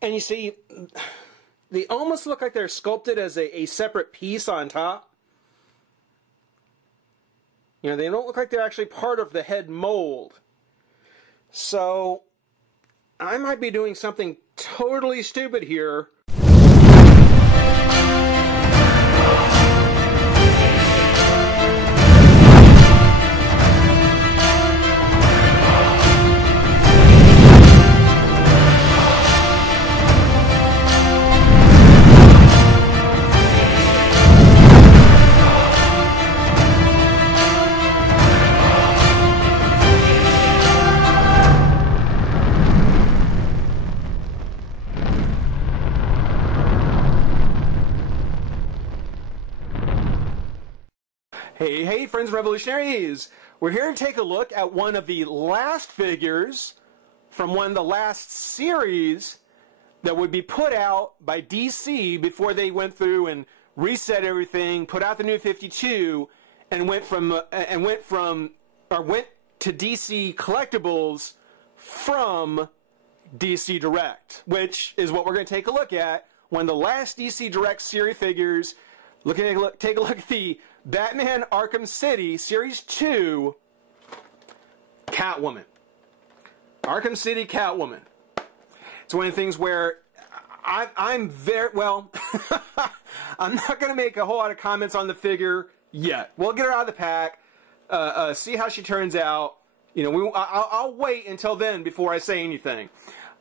And you see, they almost look like they're sculpted as a separate piece on top. You know, they don't look like they're actually part of the head mold. So, I might be doing something totally stupid here. Hey, friends revolutionaries! We're here to take a look at one of the last figures from one of the last series that would be put out by DC before they went through and reset everything, put out the new 52, and went to DC Collectibles from DC Direct, which is what we're going to take a look at. One of the last DC Direct series figures. Take a look at the Batman Arkham City Series 2 Catwoman. Arkham City Catwoman. It's one of the things where I'm very, well, I'm not going to make a whole lot of comments on the figure yet. We'll get her out of the pack, see how she turns out. You know, I'll wait until then before I say anything.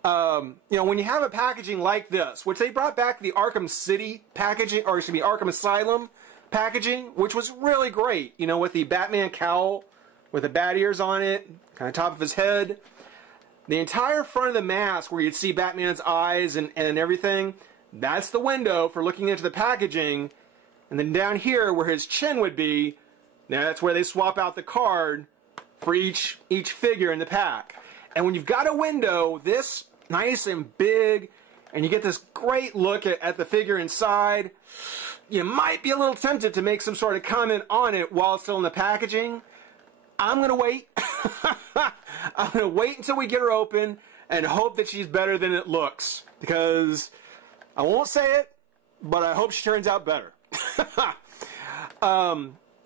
You know, when you have a packaging like this, which they brought back the Arkham City packaging, or excuse me, Arkham Asylum packaging, which was really great, you know, with the Batman cowl, with the bat ears on it, kind of top of his head. The entire front of the mask where you'd see Batman's eyes and everything, that's the window for looking into the packaging. And then down here where his chin would be, that's where they swap out the card for each figure in the pack. And when you've got a window this nice and big, and you get this great look at the figure inside, you might be a little tempted to make some sort of comment on it while it's still in the packaging. I'm going to wait. I'm going to wait until we get her open and hope that she's better than it looks. Because I won't say it, but I hope she turns out better.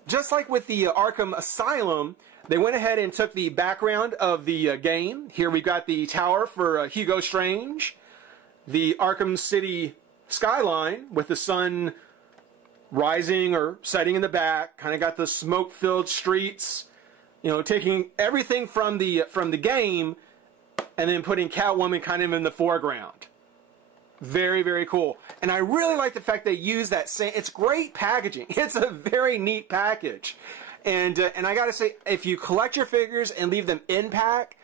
Just like with the Arkham Asylum, they went ahead and took the background of the game. Here we've got the tower for Hugo Strange. The Arkham City skyline with the sun rising or setting in the back. Kind of got the smoke-filled streets. You know, taking everything from the game and then putting Catwoman kind of in the foreground. Very, very cool. And I really like the fact they use that same... It's great packaging. It's a very neat package. And I gotta say, if you collect your figures and leave them in pack,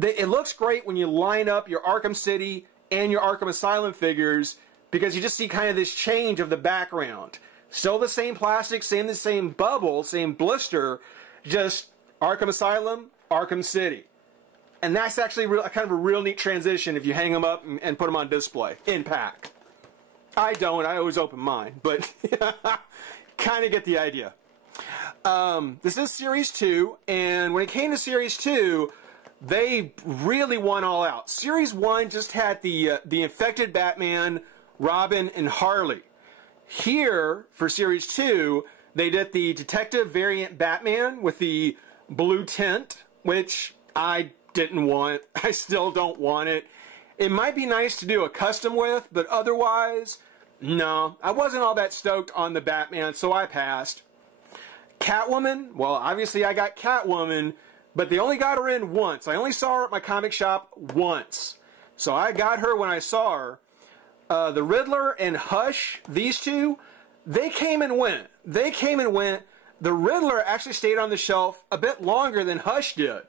it looks great when you line up your Arkham City and your Arkham Asylum figures, because you just see kind of this change of the background. Still the same plastic, the same bubble, same blister, just Arkham Asylum, Arkham City. And that's actually kind of a real neat transition if you hang them up and put them on display, in pack. I don't, I always open mine, but kind of get the idea. This is Series 2, and when it came to Series 2, they really went all out. Series 1 just had the infected Batman, Robin, and Harley. Here, for Series 2, they did the detective variant Batman with the blue tint, which I didn't want. I still don't want it. It might be nice to do a custom with, but otherwise, no. I wasn't all that stoked on the Batman, so I passed. Catwoman, well, obviously I got Catwoman, but they only got her in once. I only saw her at my comic shop once. So I got her when I saw her. The Riddler and Hush, these two, they came and went. They came and went. The Riddler actually stayed on the shelf a bit longer than Hush did.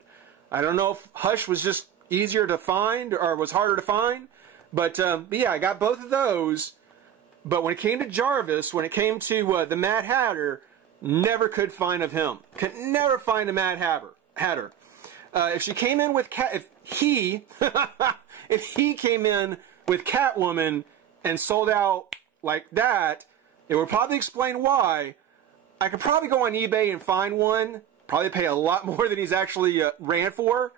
I don't know if Hush was just easier to find or was harder to find. But yeah, I got both of those. But when it came to Jarvis, when it came to the Mad Hatter, never could find of him. Could never find a Mad Hatter. If she came in with if he came in with Catwoman and sold out like that, it would probably explain why. I could probably go on eBay and find one. Probably pay a lot more than he's actually ran for.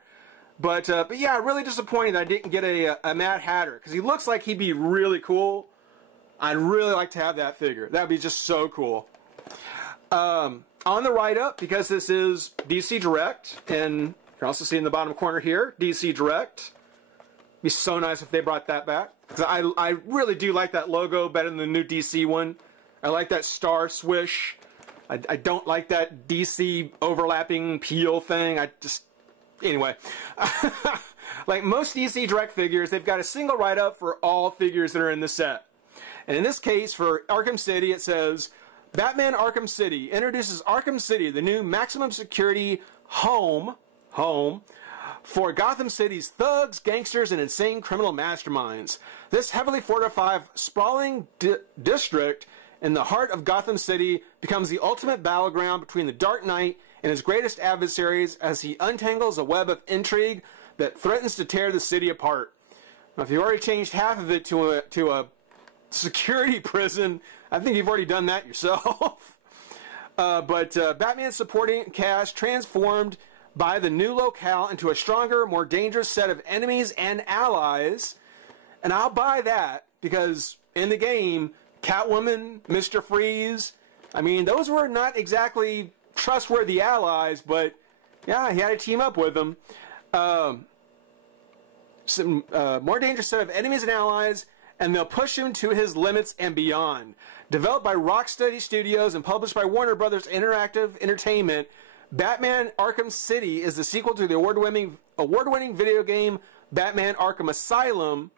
But yeah, really disappointing that I didn't get a Mad Hatter, because he looks like he'd be really cool. I'd really like to have that figure. That'd be just so cool. On the write-up, because this is DC Direct, and you can also see in the bottom corner here, DC Direct. It'd be so nice if they brought that back, because I really do like that logo better than the new DC one. I like that star swish. I don't like that DC overlapping peel thing. Anyway. Like most DC Direct figures, they've got a single write-up for all figures that are in the set. And in this case, for Arkham City, it says, Batman Arkham City introduces Arkham City, the new maximum security home for Gotham City's thugs, gangsters, and insane criminal masterminds. This heavily fortified, sprawling district in the heart of Gotham City becomes the ultimate battleground between the Dark Knight and his greatest adversaries as he untangles a web of intrigue that threatens to tear the city apart. Now, if you already changed half of it to a security prison, I think you've already done that yourself. But Batman's supporting cast transformed by the new locale into a stronger, more dangerous set of enemies and allies. And I'll buy that, because in the game, Catwoman, Mr. Freeze, I mean, those were not exactly trustworthy allies, but yeah, he had to team up with them. Some more dangerous set of enemies and allies, and they'll push him to his limits and beyond. Developed by Rocksteady Studios and published by Warner Brothers Interactive Entertainment, Batman Arkham City is the sequel to the award-winning video game Batman Arkham Asylum.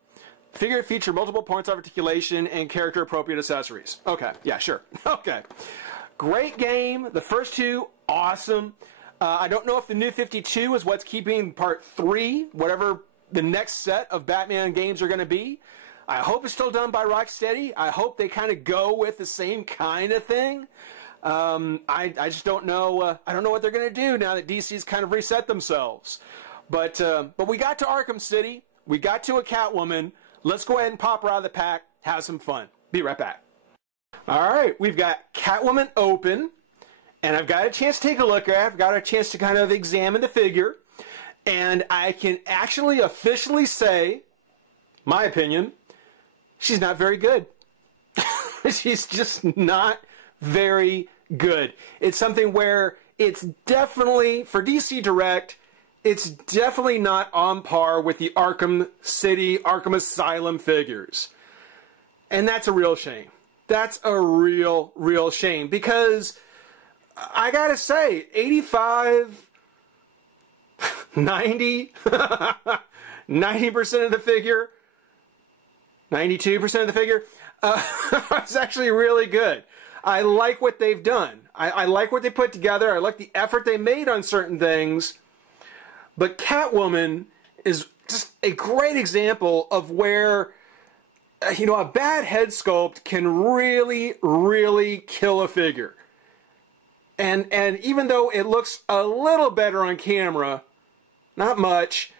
Figure feature multiple points of articulation and character-appropriate accessories. Okay, yeah, sure. Okay. Great game. The first two, awesome. I don't know if the New 52 is what's keeping Part 3, whatever the next set of Batman games are going to be. I hope it's still done by Rocksteady. I hope they kind of go with the same kind of thing. I just don't know. I don't know what they're going to do now that DC's kind of reset themselves. But we got to Arkham City. We got to a Catwoman. Let's go ahead and pop her out of the pack. Have some fun. Be right back. All right, we've got Catwoman open, and I've got a chance to take a look at it. I've got a chance to kind of examine the figure, and I can actually officially say, my opinion, she's not very good. She's just not very good. It's something where it's definitely, for DC Direct, it's definitely not on par with the Arkham City, Arkham Asylum figures. And that's a real shame. That's a real, real shame, because I gotta say, 85, 90, 90% of the figure, 92% of the figure, it's actually really good. I like what they've done. I like what they put together. I like the effort they made on certain things. But Catwoman is just a great example of where, you know, a bad head sculpt can really, really kill a figure. And even though it looks a little better on camera, not much,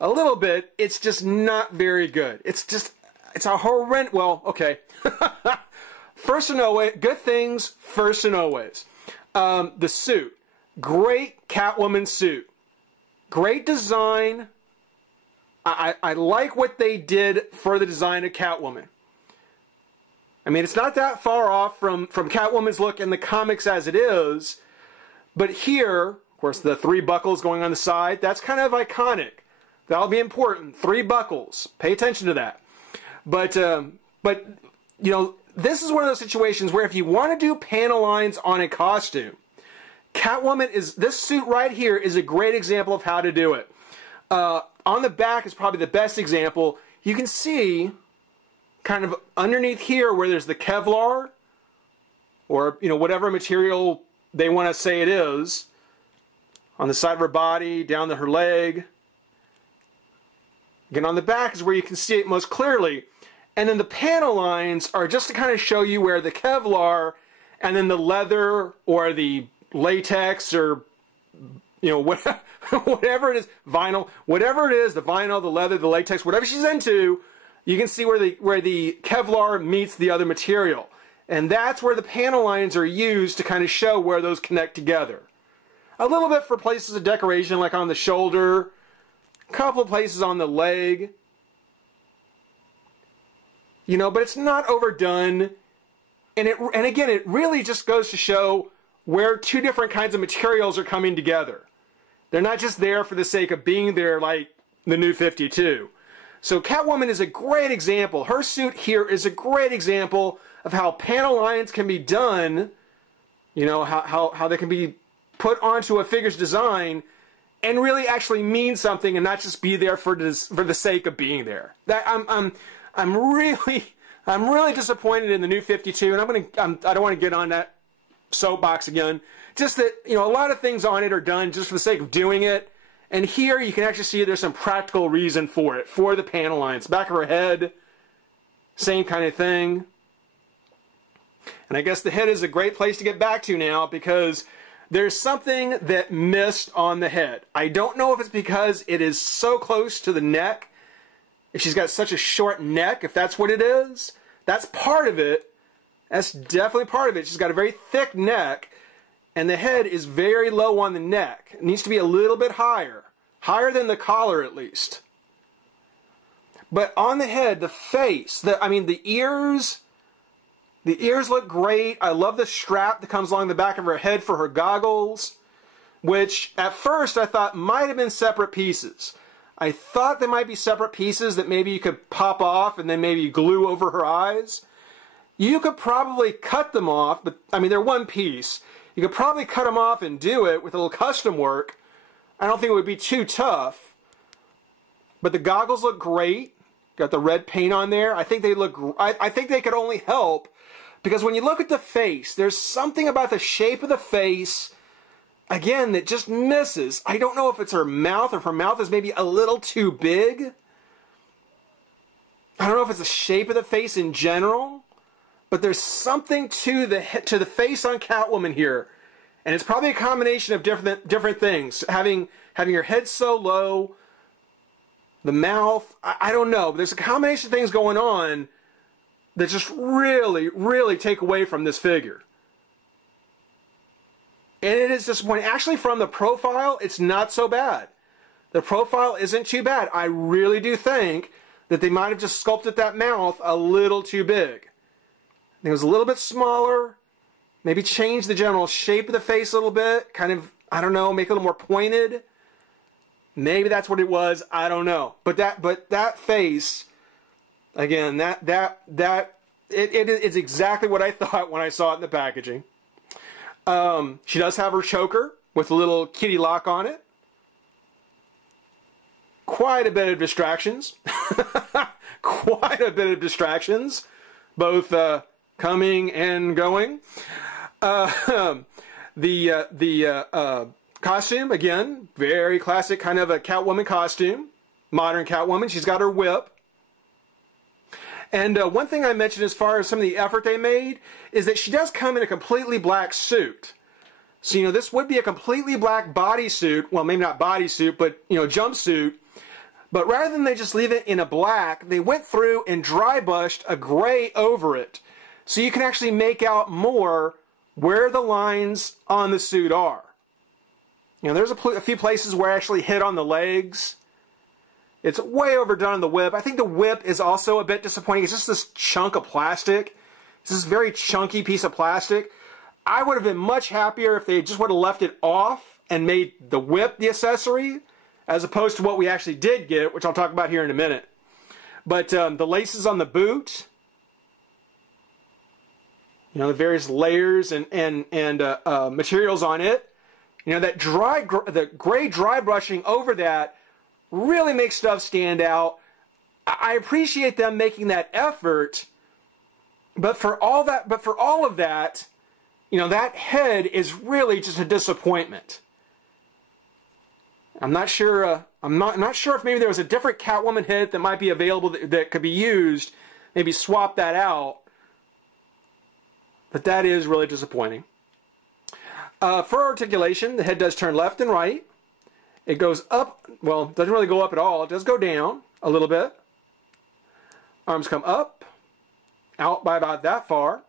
a little bit, it's just not very good. It's a horrendous, well, okay. First and always, good things, first and always. The suit. Great Catwoman suit. Great design. I like what they did for the design of Catwoman. I mean, it's not that far off from Catwoman's look in the comics as it is, but here, of course, the 3 buckles going on the side, that's kind of iconic. That'll be important. 3 buckles. Pay attention to that. But you know, this is one of those situations where if you want to do panel lines on a costume, Catwoman is, this suit right here is a great example of how to do it. On the back is probably the best example. You can see kind of underneath here where there's the Kevlar, or, you know, whatever material they want to say it is, on the side of her body, down to her leg. Again, on the back is where you can see it most clearly. And then the panel lines are just to kind of show you where the Kevlar and then the leather or the latex or, you know, whatever it is, vinyl, whatever it is, the vinyl, the leather, the latex, whatever she's into, you can see where the Kevlar meets the other material. And that's where the panel lines are used to kind of show where those connect together. A little bit for places of decoration, like on the shoulder, couple places on the leg. You know, but it's not overdone. And again, it really just goes to show where two different kinds of materials are coming together. They're not just there for the sake of being there like the New 52. So Catwoman is a great example. Her suit here is a great example of how panel lines can be done, you know, how they can be put onto a figure's design and really actually mean something and not just be there for the sake of being there. That I'm really disappointed in the New 52, and I don't want to get on that soapbox again. Just that, you know, a lot of things on it are done just for the sake of doing it. And here you can actually see there's some practical reason for it, for the panel lines. Back of her head, same kind of thing. And I guess the head is a great place to get back to now because there's something that missed on the head. I don't know if it's because it is so close to the neck, if she's got such a short neck, if that's what it is. That's part of it. That's definitely part of it. She's got a very thick neck, and the head is very low on the neck. It needs to be a little bit higher. Higher than the collar, at least. But on the head, the face, the ears look great. I love the strap that comes along the back of her head for her goggles, which at first I thought might have been separate pieces. I thought they might be separate pieces that maybe you could pop off and then maybe glue over her eyes. You could probably cut them off, but I mean, they're one piece. You could probably cut them off and do it with a little custom work. I don't think it would be too tough. But the goggles look great. Got the red paint on there. I think they look. I think they could only help because when you look at the face, there's something about the shape of the face, again, that just misses. I don't know if it's her mouth or if her mouth is maybe a little too big. I don't know if it's the shape of the face in general. But there's something to the face on Catwoman here, and it's probably a combination of different things. Having your head so low, the mouth, I don't know. But there's a combination of things going on that just really take away from this figure. And it is disappointing. Actually, from the profile, it's not so bad. The profile isn't too bad. I really do think that they might have just sculpted that mouth a little too big. It was a little bit smaller, maybe change the general shape of the face a little bit, kind of, I don't know, make it a little more pointed. Maybe that's what it was, I don't know. But that face, again, it's exactly what I thought when I saw it in the packaging. She does have her choker with a little kitty lock on it. Quite a bit of distractions. Quite a bit of distractions. Both, coming and going. The costume, again, very classic kind of a Catwoman costume. Modern Catwoman. She's got her whip. And one thing I mentioned as far as some of the effort they made is that she does come in a completely black suit. So, you know, this would be a completely black bodysuit. Well, maybe not bodysuit, but, you know, jumpsuit. But rather than they just leave it in a black, they went through and dry brushed a gray over it. So you can actually make out more where the lines on the suit are. You know, there's a few places where I actually hit on the legs. It's way overdone on the whip. I think the whip is also a bit disappointing. It's just this chunk of plastic. It's this very chunky piece of plastic. I would have been much happier if they just would have left it off and made the whip the accessory, as opposed to what we actually did get, which I'll talk about here in a minute. But the laces on the boot, you know, the various layers and materials on it, you know, that the gray dry brushing over that really makes stuff stand out. I appreciate them making that effort, but for all of that, you know, that head is really just a disappointment. I'm not sure. I'm not sure if maybe there was a different Catwoman head that might be available that could be used. Maybe swap that out. But that is really disappointing. For articulation, the head does turn left and right. It goes up. Well, it doesn't really go up at all. It does go down a little bit. Arms come up, out by about that far.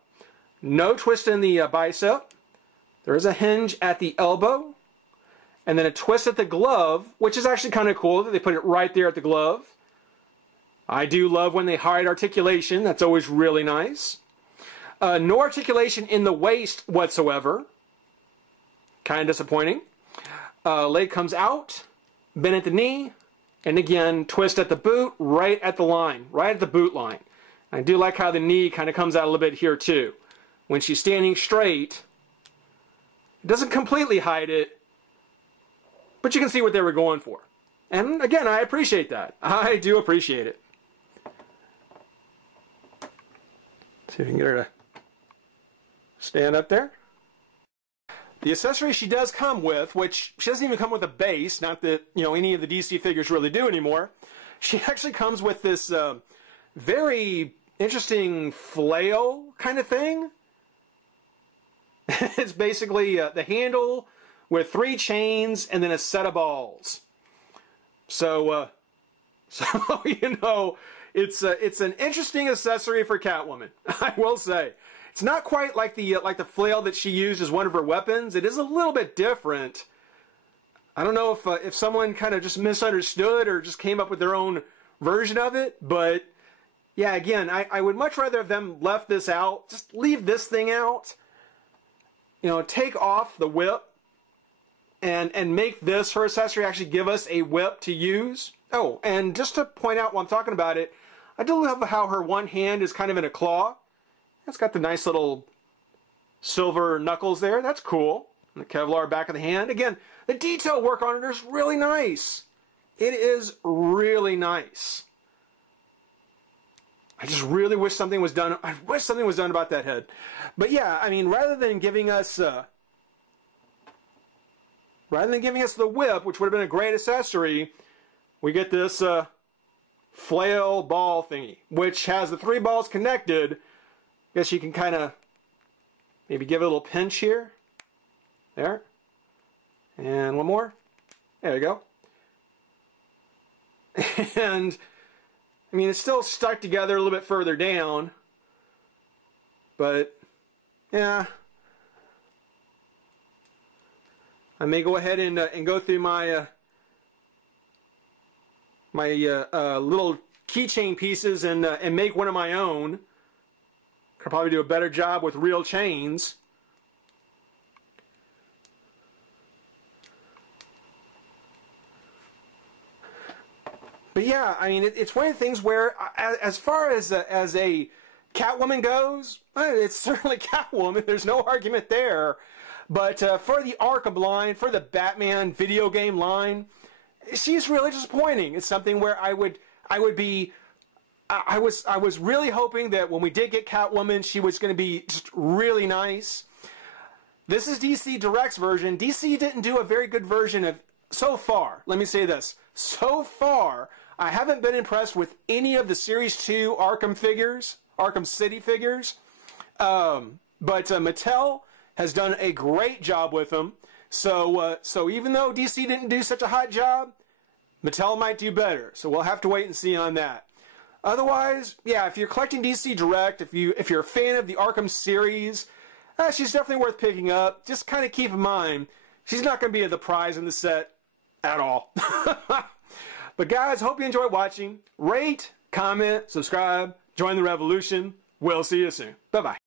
No twist in the bicep. There is a hinge at the elbow. and then a twist at the glove, which is actually kind of cool that they put it right there at the glove. I do love when they hide articulation. That's always really nice. No articulation in the waist whatsoever. Kind of disappointing. Leg comes out, bend at the knee, and again, twist at the boot, right at the line, right at the boot line. I do like how the knee kind of comes out a little bit here too. When she's standing straight, it doesn't completely hide it, but you can see what they were going for. And again, I appreciate that. I do appreciate it. See if we can get her to stand up there. The accessory she does come with, which she doesn't even come with a base, not that, you know, any of the DC figures really do anymore. She actually comes with this very interesting flail kind of thing. It's basically the handle with 3 chains and then a set of balls. So you know, it's an interesting accessory for Catwoman, I will say. It's not quite like the flail that she used as one of her weapons. It is a little bit different. I don't know if someone kind of just misunderstood or just came up with their own version of it, but yeah, again, I would much rather have them left this out. Just leave this thing out. You know, take off the whip and make this her accessory, actually give us a whip to use. Oh, and just to point out while I'm talking about it, I do love how her one hand is kind of in a claw. It's got the nice little silver knuckles there. That's cool. And the Kevlar back of the hand. Again, the detail work on it is really nice. It is really nice. I just really wish something was done. I wish something was done about that head. But yeah, I mean, rather than giving us the whip, which would have been a great accessory, we get this flail ball thingy, which has the 3 balls connected. Guess you can kind of maybe give it a little pinch here. There. And one more. There you go. And I mean, it's still stuck together a little bit further down. But yeah. I may go ahead and go through my little keychain pieces and make one of my own. Could probably do a better job with real chains. But yeah, I mean, it's one of the things where, as far as a Catwoman goes, it's certainly Catwoman. There's no argument there. But for the Arkham line, for the Batman video game line, she's really disappointing. It's something where I was really hoping that when we did get Catwoman, she was going to be just really nice. This is DC Direct's version. DC didn't do a very good version of, so far, let me say this, so far, I haven't been impressed with any of the Series 2 Arkham figures, Arkham City figures, but Mattel has done a great job with them. So even though DC didn't do such a hot job, Mattel might do better. So we'll have to wait and see on that. Otherwise, yeah, if you're collecting DC Direct, if you're a fan of the Arkham series, she's definitely worth picking up. Just kind of keep in mind, she's not going to be the prize in the set at all. But guys, hope you enjoyed watching. Rate, comment, subscribe, join the revolution. We'll see you soon. Bye-bye.